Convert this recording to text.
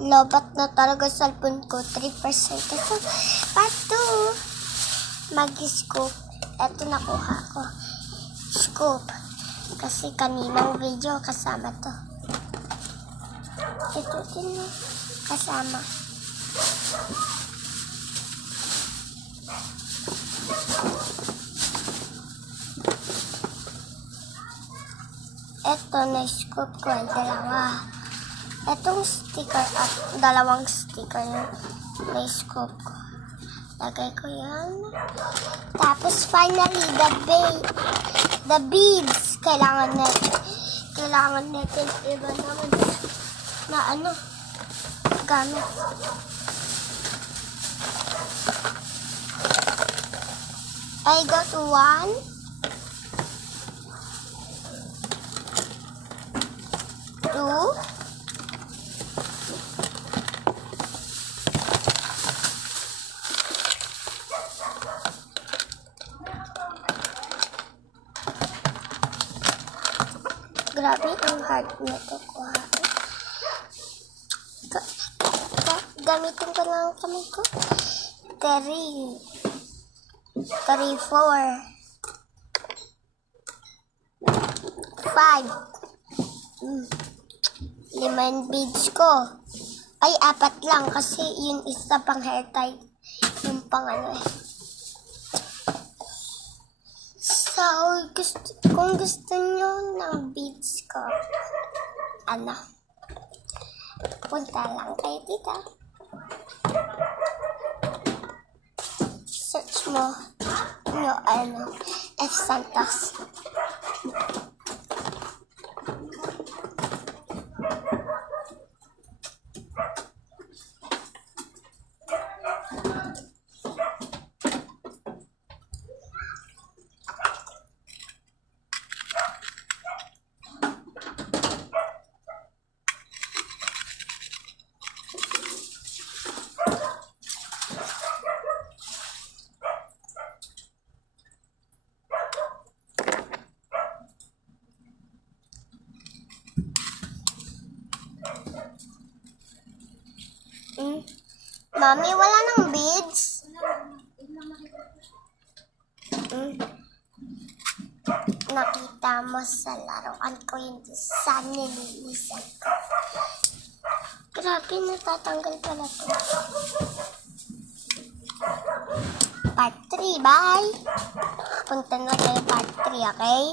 Lobat na talaga sa cellphone ko. 3%. So, part 2. Mag-scoop. Ito nakuha ko. Scoop. Kasi kaninang video kasama to. Ito din kasama. Ito na-scoop ko ang dalawa. Itong sticker at dalawang sticker na-scoop ko. Lagay ko yan. Tapos finally, the beads. Kailangan natin iba naman na gamit. I got 1, 2, 3. Grabe ang hard nito ko. Gamitin ko lang kamay ko. 3, 4, 5. 5 beads ko. Ay, 4 lang kasi yun isa pang hair tie. Yung pang So, kung gusto nyo ng beads ko, punta lang kayo dito. Search mo F. Santos. Mami, wala nang beads. Nakita mo sa laruan ko yung sa nililisan ko. Grabe, natatanggal pala ito. Part 3, bye! Punta na tayo part 3, okay?